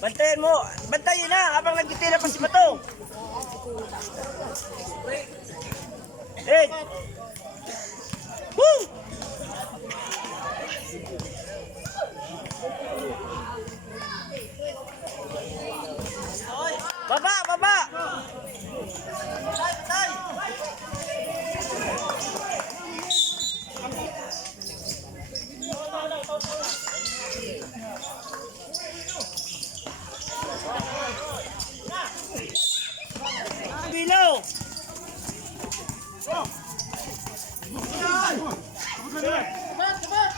Bantayan mo. Bantayin na habang nagtitira pa si Bato. Hey! Woo! Baba, baba! Bilaw!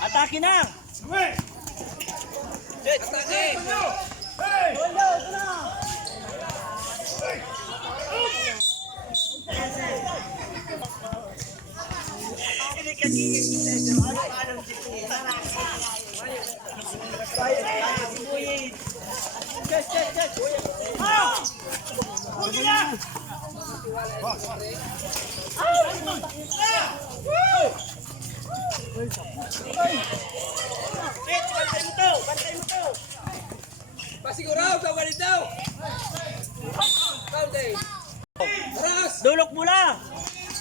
Atake na! Atake! Bantay mo to! Pasiguraw, kawalit daw! Kaunti! Aras! Dulok mo lang!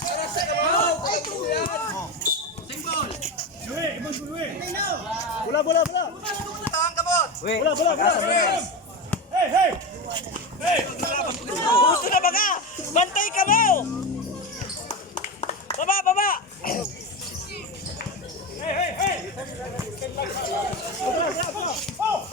Aras sa kabaw! Yan! Bola, bola, bola. Tawang kabot! Bola, bola, bola. Hey, hey. Hey. Gusto na baga! Bantay ka mo! Baba, baba! Hey, hey, hey. Bola, bola, bola. Oh.